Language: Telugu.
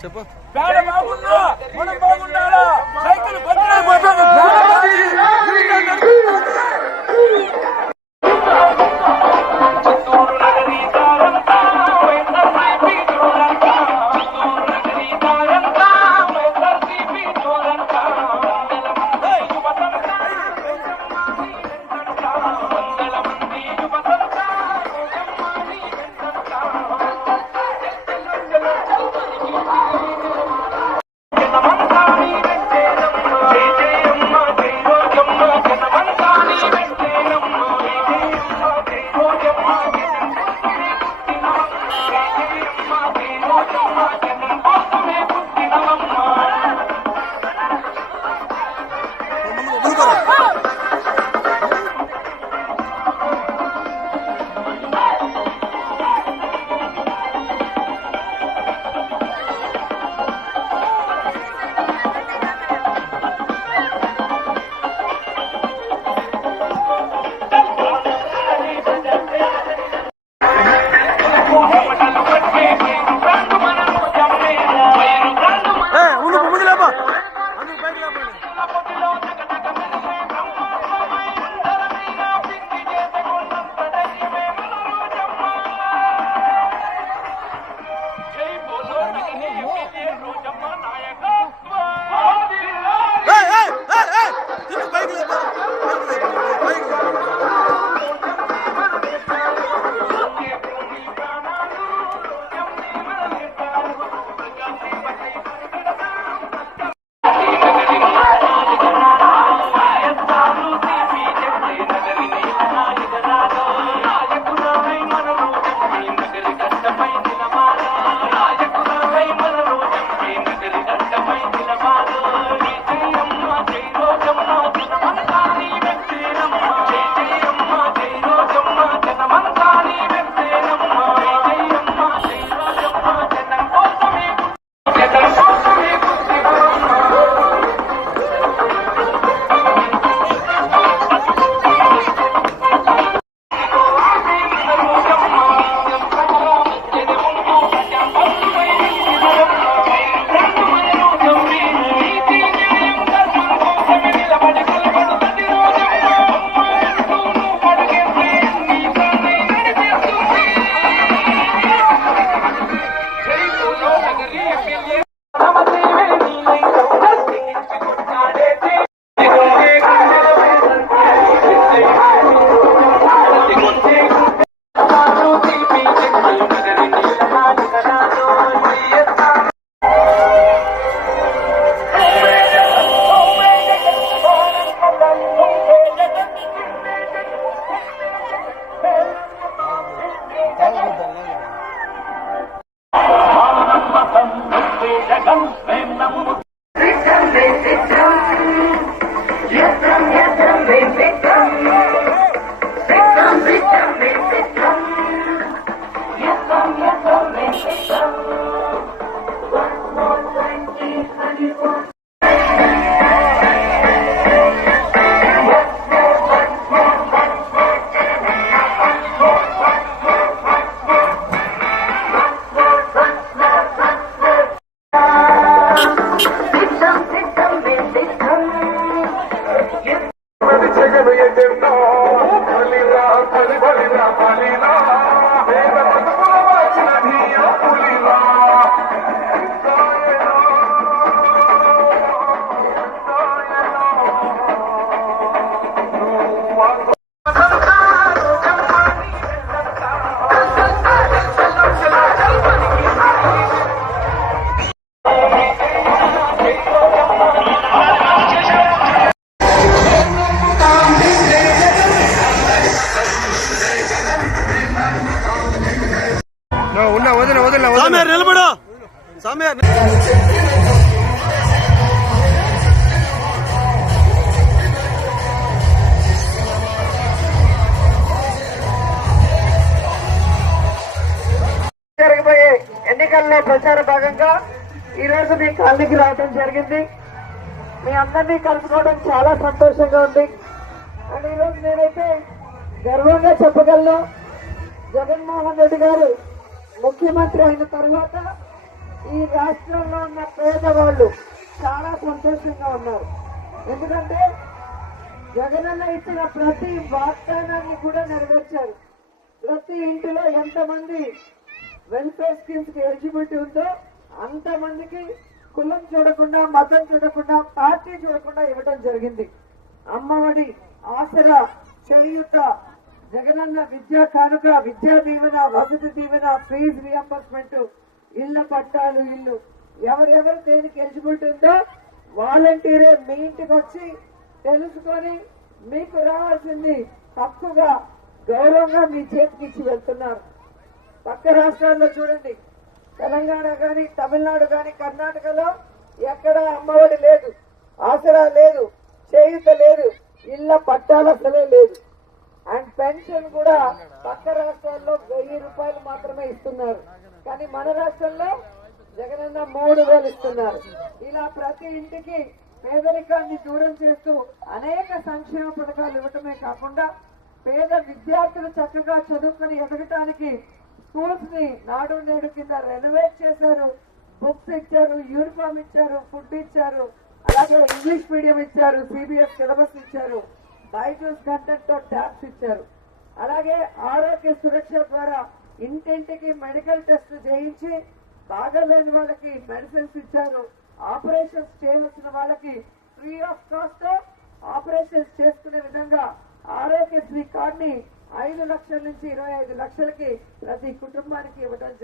చెప్పు మనం బాగుండాలా సైకిల్ నిలబడు సామ్య. జరిగిపోయే ఎన్నికల్లో ప్రచార భాగంగా ఈ రోజు మీ కాలనీకి రావడం జరిగింది. మీ అందరినీ కలుసుకోవడం చాలా సంతోషంగా ఉంది. అండ్ ఈరోజు నేనైతే గర్వంగా చెప్పగలను. జగన్మోహన్ రెడ్డి గారు ముఖ్యమంత్రి అయిన తర్వాత ఈ రాష్ట్రంలో ఉన్న పేదవాళ్ళు చాలా సంతోషంగా ఉన్నారు. ఎందుకంటే జగనన్న ఇచ్చిన ప్రతి వాగ్దానాన్ని కూడా నెరవేర్చారు. ప్రతి ఇంటిలో ఎంతమంది వెల్ఫేర్ స్కీమ్స్ కి ఎలిజిబిలిటీ ఉందో అంతమందికి కులం చూడకుండా, మతం చూడకుండా, పార్టీ చూడకుండా ఇవ్వడం జరిగింది. అమ్మఒడి, ఆసరా, చేయూత, జగనన్న విద్యా కానుక, విద్యా దీవెన, వసతి దీవెన, ఫీజు రియంబర్స్మెంట్, ఇళ్ల పట్టాలు, ఇల్లు ఎవరెవరు దేనికి ఎలిజిబిలిటీ ఉందో వాలంటీరే మీ ఇంటికి వచ్చి తెలుసుకొని మీకు రావాల్సింది హక్కుగా గౌరవంగా మీ చేతికి ఇచ్చి వెళ్తున్నారు. పక్క రాష్ట్రాల్లో చూడండి, తెలంగాణ గాని, తమిళనాడు గాని, కర్ణాటకలో ఎక్కడ అమ్మఒడి లేదు, ఆసరా లేదు, చేయూత లేదు, ఇళ్ల పట్టాలు అసలే లేదు. అండ్ పెన్షన్ కూడా పక్క రాష్ట్రాల్లో 1000 రూపాయలు మాత్రమే ఇస్తున్నారు. కానీ మన రాష్ట్రంలో జగనన్న 3000 ఇస్తున్నారు. ఇలా ప్రతి ఇంటికి పేదరికాన్ని దూరం చేస్తూ అనేక సంక్షేమ పథకాలు ఇవ్వటమే కాకుండా పేద విద్యార్థులు చక్కగా చదువుకుని ఎదగటానికి స్కూల్స్ ని నాడు నేడు కింద రెనోవేట్ చేశారు. బుక్స్ ఇచ్చారు, యూనిఫామ్ ఇచ్చారు, ఫుడ్ ఇచ్చారు, అలాగే ఇంగ్లీష్ మీడియం ఇచ్చారు, సిబిఎస్ సిలబస్ ఇచ్చారు, బైజూస్ కంటెంట్ తో ట్యాబ్స్ ఇచ్చారు. అలాగే ఆరోగ్య సురక్ష ద్వారా ఇంటింటికి మెడికల్ టెస్ట్ చేయించి బాగాలేని వాళ్ళకి మెడిసిన్స్ ఇచ్చారు. ఆపరేషన్స్ చేయవలసిన వాళ్ళకి ఫ్రీ ఆఫ్ కాస్ట్ ఆపరేషన్స్ చేసుకునే విధంగా ఆరోగ్యశ్రీ కార్డ్ ని 5 లక్షల నుంచి 25 లక్షలకి ప్రతి కుటుంబానికి ఇవ్వడం